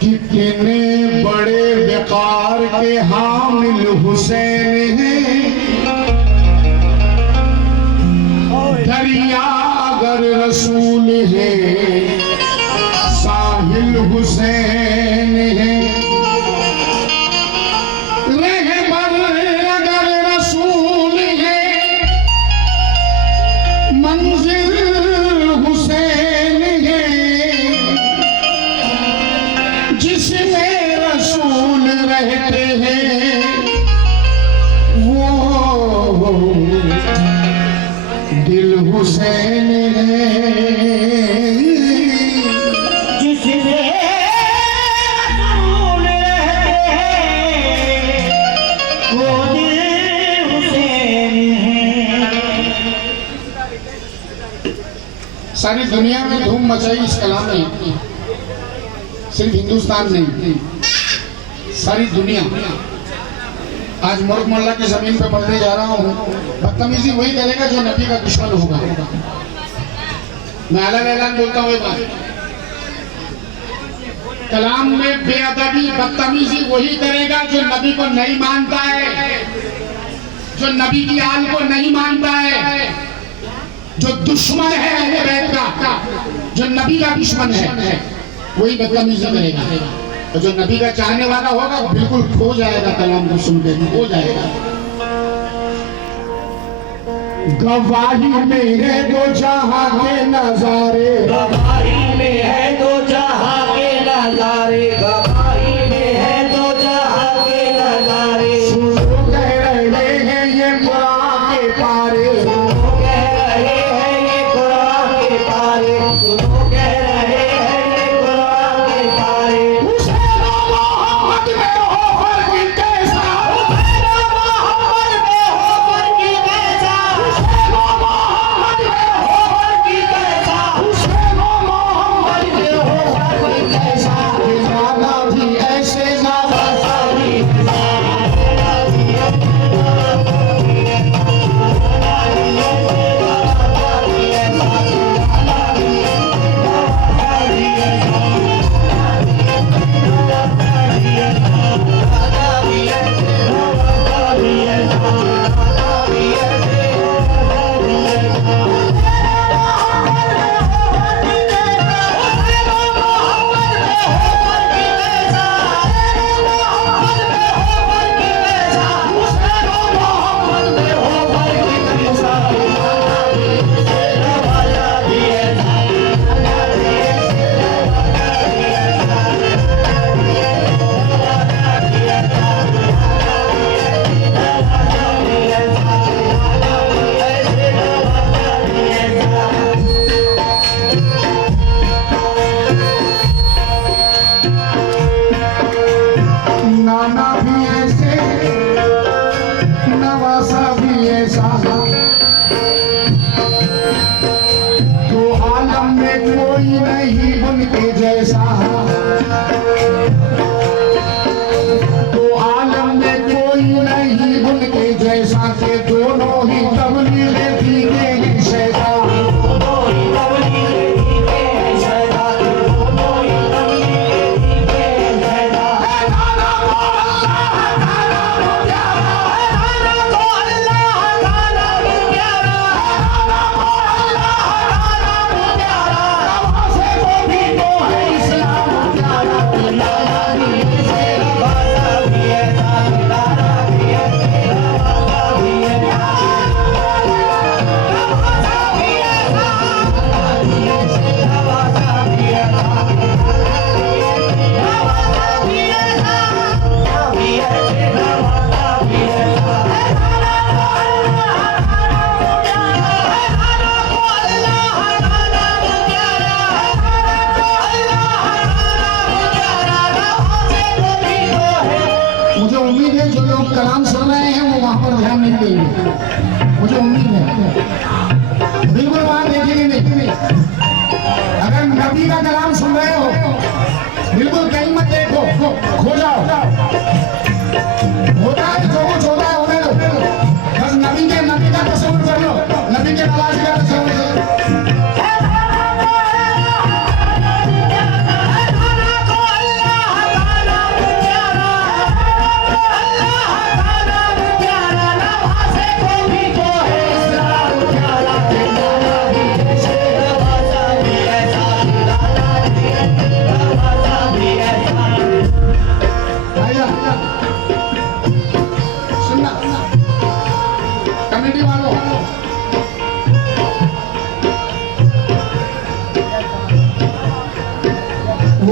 कितने बड़े वकार के हामिल हुसैन हैं, दरिया अगर रसूल है साहिल हुसैन है, रहबर अगर रसूल है मंजिल हुसैन है, जिसमें रसूल रहते हैं वो दिल हुसैन है, जिसमें रसूल रहते हैं वो दिल हुसैन है। सारी दुनिया में धूम मचाई इस कलाम ने, सिर्फ हिंदुस्तान नहीं, सारी दुनिया। आज मुल्क मोहल्ला की जमीन पे पढ़ने जा रहा हूँ, बदतमीजी वही करेगा जो नबी का दुश्मन होगा। मैं अलग ऐलान बोलता हूँ, बात कलाम में बेअदबी बदतमीजी वही करेगा जो नबी को नहीं मानता है, जो नबी की आल को नहीं मानता है, जो दुश्मन है अहले बैत का, जो नबी का दुश्मन है वही बदतमीजी करेगा। और जो नबी का चाहने वाला होगा वो बिल्कुल खो जाएगा, कलाम को सुन के खो जाएगा। गवाही में है दो जहां के नजारे, गवाही में है दो जहां के नजारे, गवाही में है दो जहां के नजारे। सुनो कह रहे हैं ये कुरान के पारे, सुनो कह रहे हैं ये कुरान के पारे, सुनो कह रहे हैं ये कुरान के पारे। हुसैन मोहम्मद में हो फर्क कैसा, हुसैन मोहम्मद में हो फर्क कैसा, हुसैन मोहम्मद में हो फर्क कैसा, हुसैन मोहम्मद में हो फर्क कैसा। जाना भी ऐसे जाना सारी नाना भी ऐसे नवासा भी ऐसा, तो आलम में कोई नहीं उनके जैसा, तो आलम में कोई नहीं उनके जैसा, के दोनों ही तबलीगे दीने हैं शैदा, दोनों ही तबलीगे दीने हैं शैदा, दोनों ही तबलीगे दीने हैं शैदा। गाना तो अल्लाह गाना वो प्यारा, गाना तो अल्लाह गाना वो प्यारा, नवासे को भी तो है इस्लाम प्यारा, गाना भी ऐसा, गाना भी ऐसा,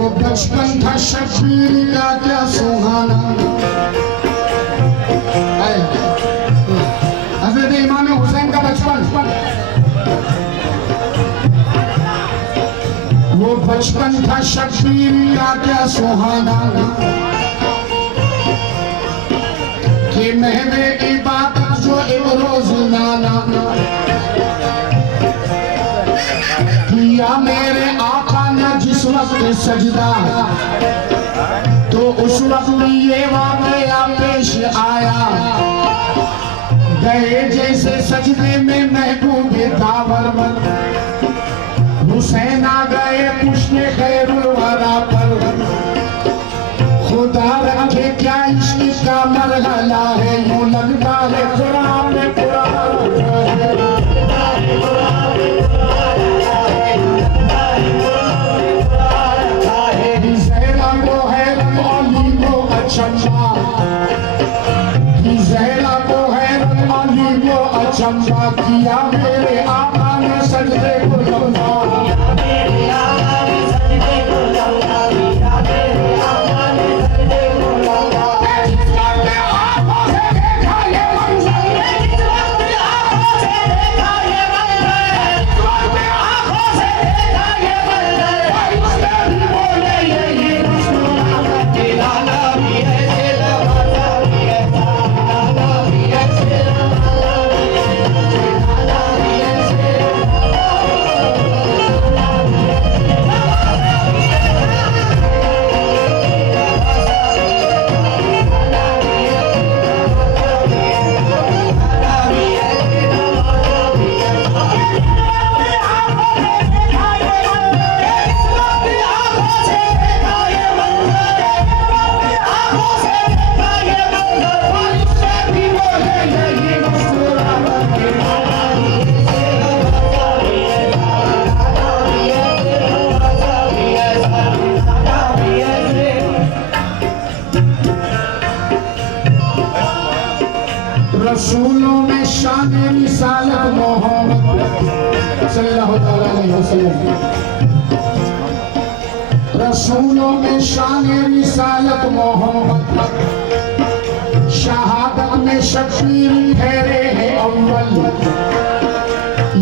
वो बचपन था शब्बीर का क्या सुहाना। हजरत इमाम हुसैन का बचपन, वो बचपन था शब्बीर का क्या सुहाना कि महवे इबादत जो एक रोज नाना किया मेरे आका ने जिस वक्त सजदा, तो उस वक्त ये वाक़या पेश आया। गए जैसे सजदे में महबूब दावर, हुसैन आ गए पुष्ने खैरुल वरा पर। खुदा रखे क्या इश्क का मरहला है, यूं लगता है कुरान में ज़हरा को है अली को अचंबा, ज़हरा को है अली को अचंबा किया मेरे आका ने सजदे को लंबा। रसूलों में शान रिसालत मोहम्मद सल्लल्लाहु अलैहि वसल्लम, रसूलों में शान रिसालत मोहम्मद, शहादत में शकीर ठहरे हैं अव्वल।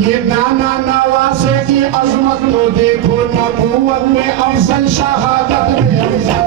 ये नाना नवासे की अजमत तो देखो, नबूवत में अफजल शहादत में अफजल।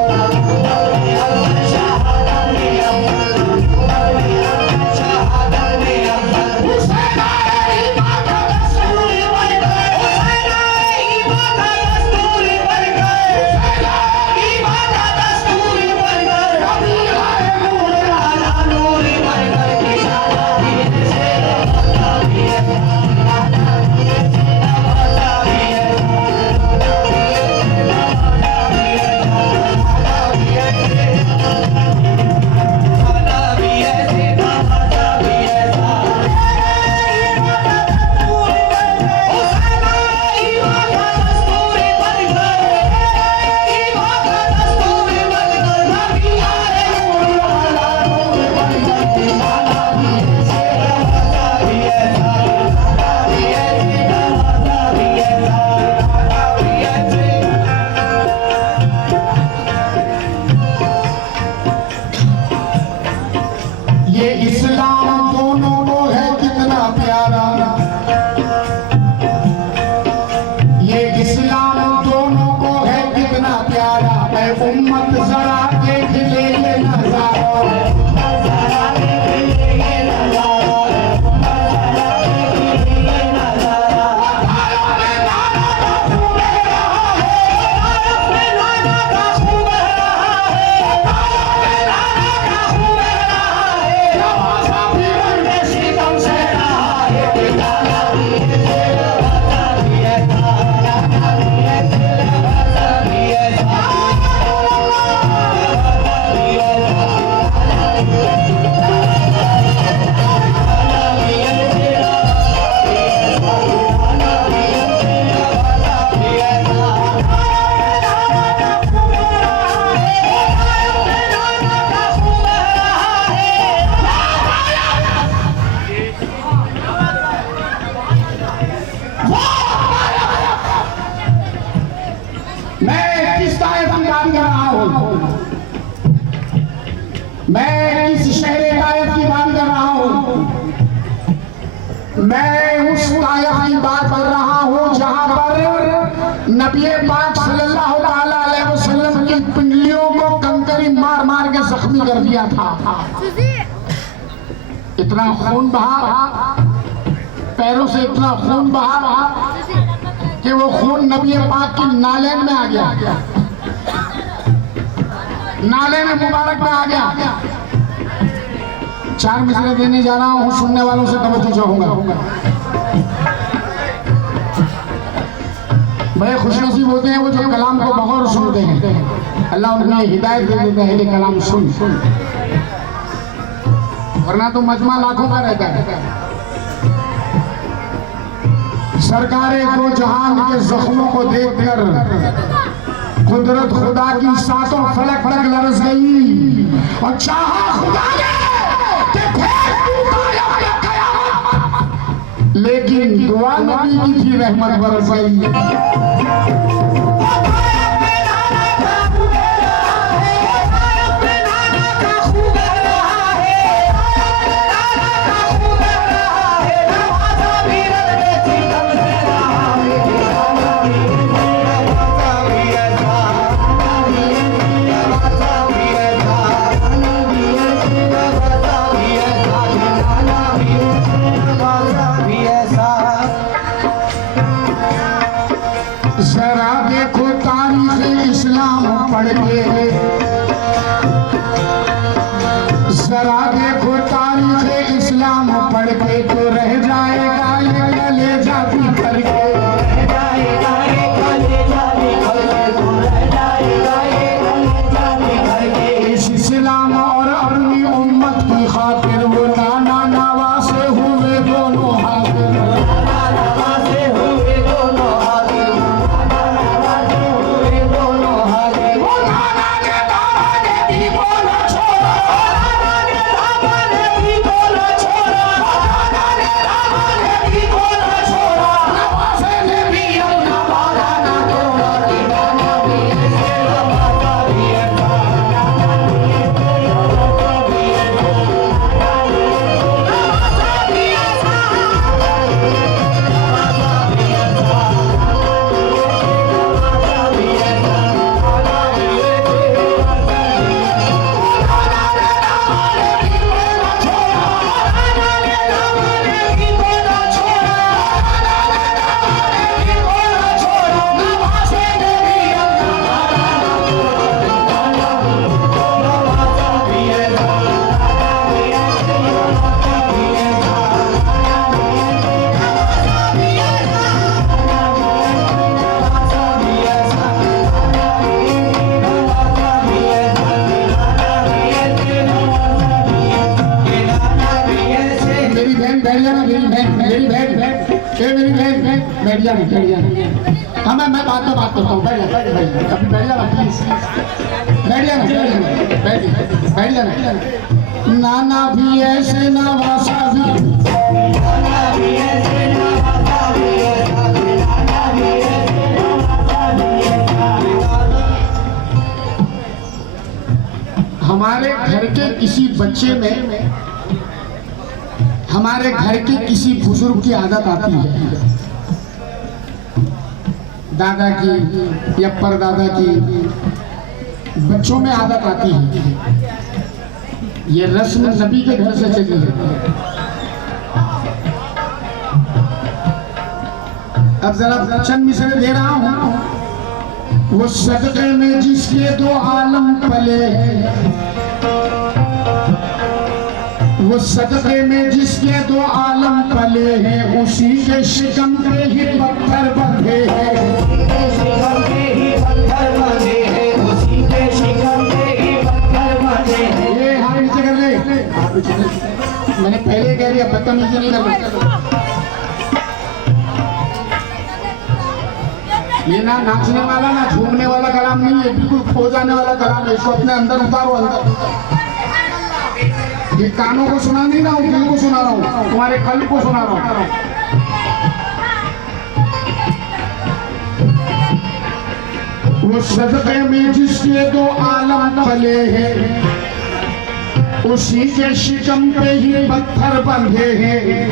मैं इस शहर ताइफ की बात कर रहा हूँ। मैं उस ताइफ की बात कर रहा हूँ जहाँ पर नबी पाक सल्लल्लाहु अलैहि वसल्लम की पिंडलियों को कंकरी मार मार के जख्मी कर दिया था। इतना खून बहा, पैरों से इतना खून बहा कि वो खून नबी पाक की नालेन में आ गया, नाले में मुबारक में आ गया। 4 मिसरे देने जा रहा हूँ, सुनने वालों से तवज्जो चाहूंगा। बड़े खुशनसीब होते हैं वो जो कलाम को बगौर सुनते हैं। अल्लाह उन्हें हिदायत दे देता है कि कलाम सुन, वरना तो मजमा लाखों का रहता है। सरकारे दो जहान के जख्मों को देखकर कुदरत खुदा की सातों फलक फलक लरस गई और चाहा खुदा ने कि फेंक दूं ताइफ में कयामत, लेकिन दुआ नबी की थी, रहमत बरस गई। जरा देखो तारीख इस्लाम पढ़ के, जरा देखो तारीख इस्लाम पढ़ के, तो रह जाएगा ये कलेजा बिखर के, रह जाएगा ये कलेजा बिखर के, तो रह जाएगा ये कलेजा बिखर के। इस इस्लाम और अपनी उम्मत की खातिर वो नाना नवासे हुए दोनों हाजिर, नाना नवासे हुए दोनों हाजिर। बैठ जाना। हाँ मैं बात करता हूँ, बैठ जाना प्लीज, बैठ जाना। नाना भी ऐसे नवासा भी, नाना भी ऐसे नवासा भी, नाना भी ऐसे नवासा भी। हमारे घर के किसी बच्चे में, हमारे घर के किसी बुजुर्ग की आदत आती है, दादा की या परदादा की, बच्चों में आदत आती है। ये रस्म नबी के घर से चली है। अब जरा चंद मिसरे दे रहा हूं। वो सदके में जिसके 2 आलम पले हैं, वो सदके में जिसके 2 आलम पले हैं, उसी के शिकम पे ही पत्थर बंधे हैं, शिकम पे ही पत्थर बंधे हैं, उसी के शिकम पे ही पत्थर बंधे हैं। ये हाथ नीचे कर ले, मैंने पहले कह दिया बदतमीजी नहीं करना। ये ना नाचने वाला ना झूमने वाला कलाम नहीं है, बिल्कुल खो जाने वाला कलाम है। इसको अपने अंदर उतारो, अंदर। ये कानों को सुना नहीं रहा हूँ, दिल को सुना रहा हूँ, तुम्हारे कल्ब को सुना रहा हूँ। वो सदक़े में जिसके दो आलम पले हैं, उसी के शिकम पे ही पत्थर बंधे हैं।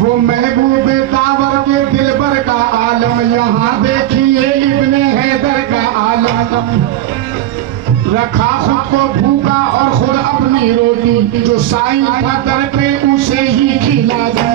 वो महबूब दावर के दिलबर का आलम, यहाँ देखिए इब्ने हैदर का आलम। रखा खुद को भूखा और खुद अपनी रोटी, जो साईं था दर पे उसे ही खिला दे।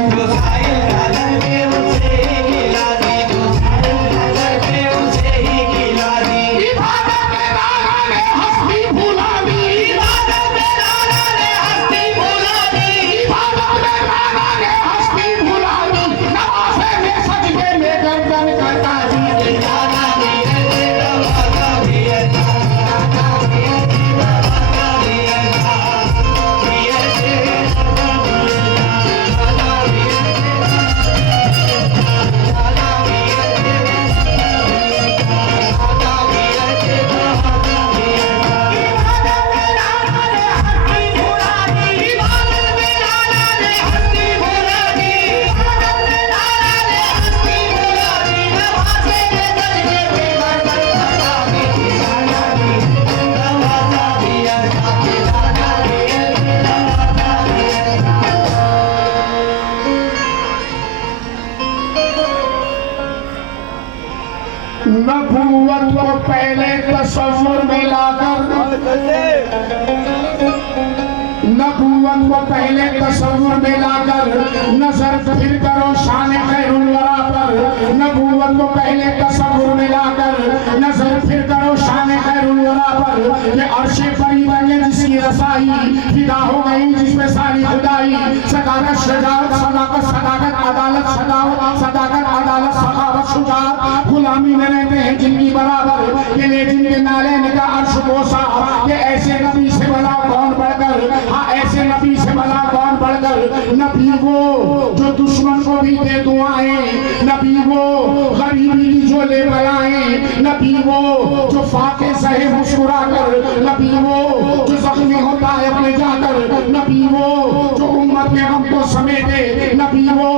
नबूवत को पहले तसव्वुर में लाकर, नबूवत को पहले तसव्वुर में लाकर नजर फिर करो शान खैरुल वरा पर। नबूवत को पहले तसव्वुर में लाकर नजर फिर करो शान खैरुल वरा पर। ये अर्शे परी बने जिसकी रसाई, फिदा हो गई जिसमें सारी खुदाई। सदाकत शजाअत सदाकत सदाकत अदालत सदावत सदाकत अदालत सखावत शुजाअत, गुलामी में रहते हैं जिनकी बराबर। ये ले जिनके नाले निका अर्श बोसा, ये ऐसे नबी से भला कौन बढ़कर, हाँ ऐसे नबी से भला कौन बढ़कर। नबी वो जो दुश्मन को भी दे दुआएं, नबी वो गरीबी की जो ले बलाएं, नबी वो जो फाके सहे मुस्कुरा कर, नबी वो जो जख्मी होता है अपने जाकर, नबी वो जो उम्मत के गम को समेटे, नबी वो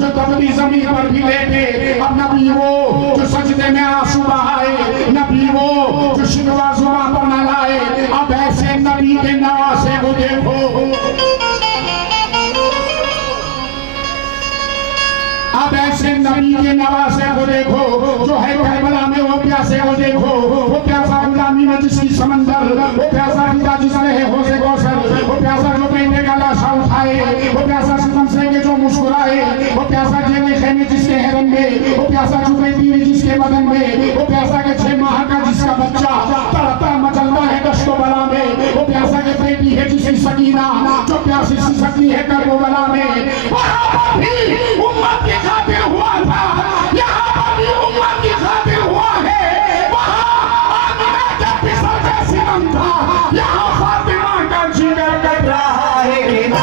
जो दबली जमीन पर भी लेटे, अब नबी वो जो सजदे में आंसू बहाए, नबी वो जो शिकवा जुबान पर न लाए। अब ऐसे नबी के नवासे को देखो, अब ऐसे नबी के नवासे को देखो, जो है करबला में वो प्यासे को देखो। वो प्यासा गुलामी में जिसकी समंदर, वो प्यासा पिता जिसने है होसे कौशल, वो प्यासा जो पहने का लाशा उठाए, वो प्यासा सितम से जो मुस्कुराए, वो प्यासा जेने खेमे जिसके हेरन में, वो प्यासा चुपे तीर जिसके बदन में, वो प्यासा के 6 माह का जिसका बच्चा तरता मचलता है दश्तो बला में, वो प्यासा के बेटी है जिसकी सकीना जो प्यासी सी सकती है करबला में। वहाँ भी उम्मत की खातिर हुआ था, यहाँ पर भी उम्मत की खातिर हुआ है। वहाँ आमिना जब पिसल का सितम था, यहाँ फातिमा का जिगर कर रहा है कि ना।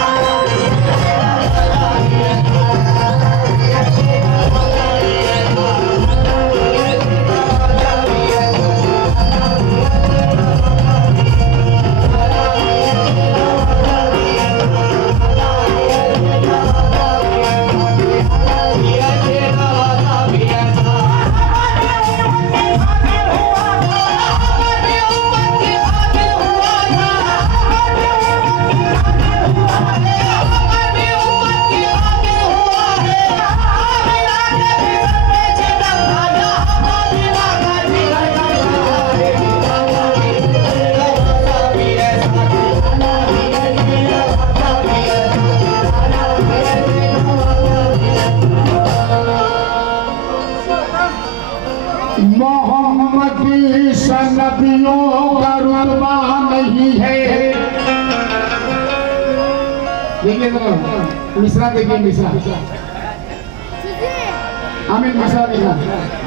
मोहम्मदी सनबियों का रुतबा नहीं है। देखिए मिश्रा, देखिए मिश्रा, आमिर मिश्रा देखा।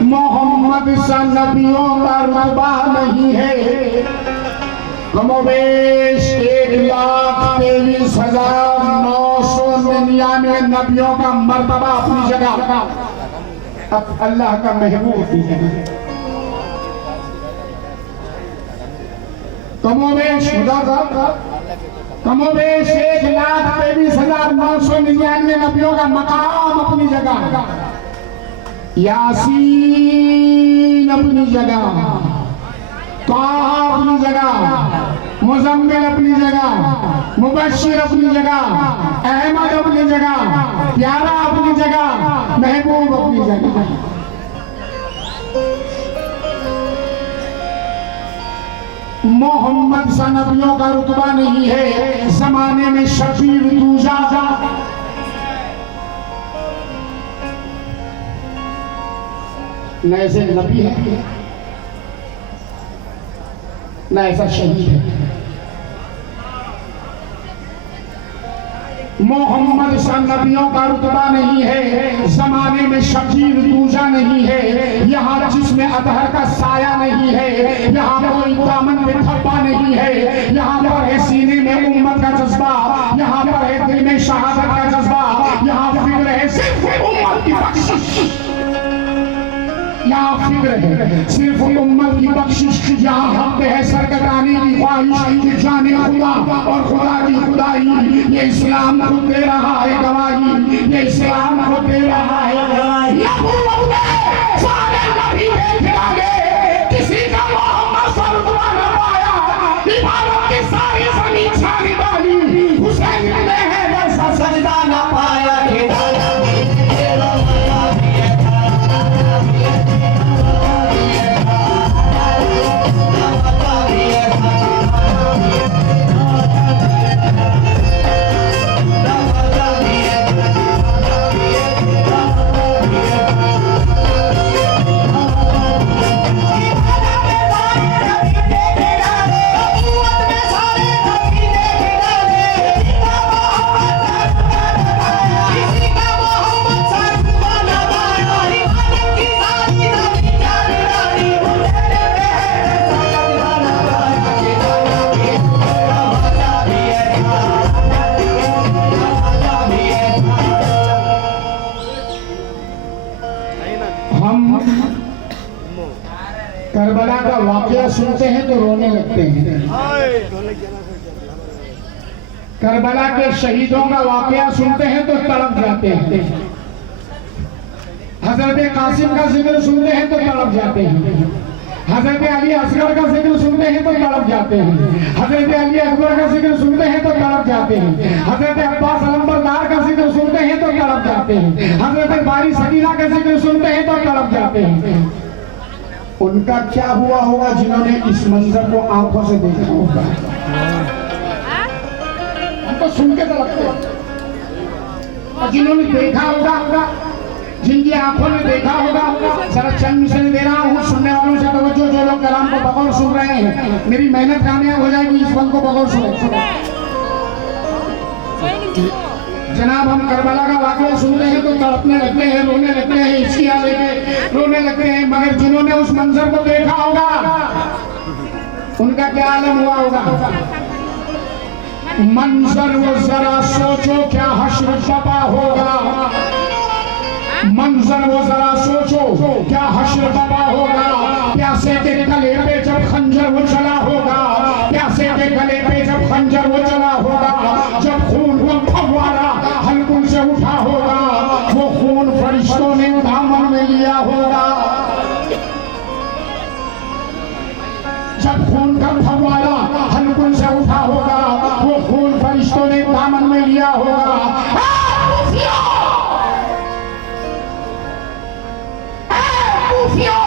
मोहम्मद सनबियों का रुतबा नहीं है, कमोबेश 1,23,999 नबियों का मर्तबा अपनी जगह। अब अल्लाह का महबूब भी है। कमोबेश 1,23,999 नबियों का मकाम अपनी जगह। यासीन अपनी अपनी जगह, ताहा अपनी जगह, मुजम्मिल अपनी जगह, मुबश्शिर अपनी जगह, अहमद अपनी जगह, प्यारा अपनी जगह, महबूब अपनी जगह। मोहम्मद सा नबियों का रुतबा नहीं है जमाने में शफीर दूजा, न ऐसे नबी है न ऐसा शहीद है। मोहम्मद सा नबियों का रुतबा नहीं है जमाने में शकीर दूजा नहीं है। यहाँ जिसमें अदहर का साया नहीं है, यहाँ कोई दामन में धब्बा नहीं है। यहाँ पर है सीने में उम्मत का जज्बा, यहाँ पर है दिल में शहादत का जज्बा, यहाँ फिक्र है सिर्फ उम्मत की बख्शिश, यहाँ फिक्र है सिर्फ उम्मत की बख्शिश। यहाँ हक है सरकताने की ख्वाहिश कि जाने खुदा और खुदा की खुदाई। ये इस्लाम खुद दे रहा है गवाही, ये इस्लाम खुद दे रहा है गवाही। सारे नबी देखिए किसी का मोहम्मद सल्लल्लाहु अलैहि वसल्लम पाया, इबादत की सारी ज़मीन छानी वाली हुसैन ने है वैसा सजदा ना पाया। करबला का वाकया सुनते हैं तो रोने लगते हैं। करबला के शहीदों का वाकया सुनते हैं तो तड़प जाते हैं। हजरत कासिम का जिक्र सुनते हैं तो तड़प जाते हैं। हजरत अली असगर का जिक्र सुनते हैं तो तड़प जाते हैं। हजरत अली अकबर का जिक्र सुनते हैं तो तड़प जाते हैं। हजरत अब्बास अलंबरदार का जिक्र सुनते हैं तो तड़प जाते हैं। हजरत बारी सकीना का जिक्र सुनते हैं तो तड़प जाते हैं। उनका क्या हुआ होगा जिन्होंने इस मंजर को आंखों से देखा होगा? हमको सुन के तड़पते हैं। और जिन्होंने देखा होगा, जिनकी आंखों ने देखा होगा, जरा चंद मिसल दे रहा हूँ सुनने वालों से तवज्जो, जो लोग कलाम को बगौर सुन रहे हैं, मेरी मेहनत कामयाब हो जाएगी, इस पल को बगौर सुने। जनाब, हम करबला का वाकया सुनते हैं तो तड़पने लगते हैं, रोने लगते हैं, हिचकियां लेके रोने लगते हैं। मगर जिन्होंने उस मंजर को देखा होगा उनका क्या आलम हुआ होगा? मंजर वो जरा सोचो क्या हश्र बपा होगा। मंजर वो जरा सोचो क्या हश्र बपा होगा। प्यासे के गले पे जब खंजर वो चला होगा, प्यासे के गले पे जब खंजर वो चला होगा, जब खून वो फव्वारा हल्कुल से उठा होगा, वो खून फरिश्तों ने दामन में लिया होगा। जब खून का फव्वारा हल्कुल से उठा होगा, वो खून फरिश्तों ने दामन में लिया होगा।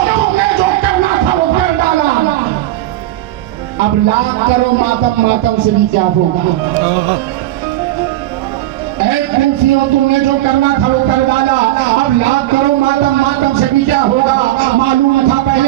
तुमने जो करना था वो कर डाला, अब लाख करो मातम, मातम से भी क्या होगा? खूफियों तुमने जो करना था वो कर डाला, अब लाख करो मातम, मातम से भी क्या होगा? मालूम था पहले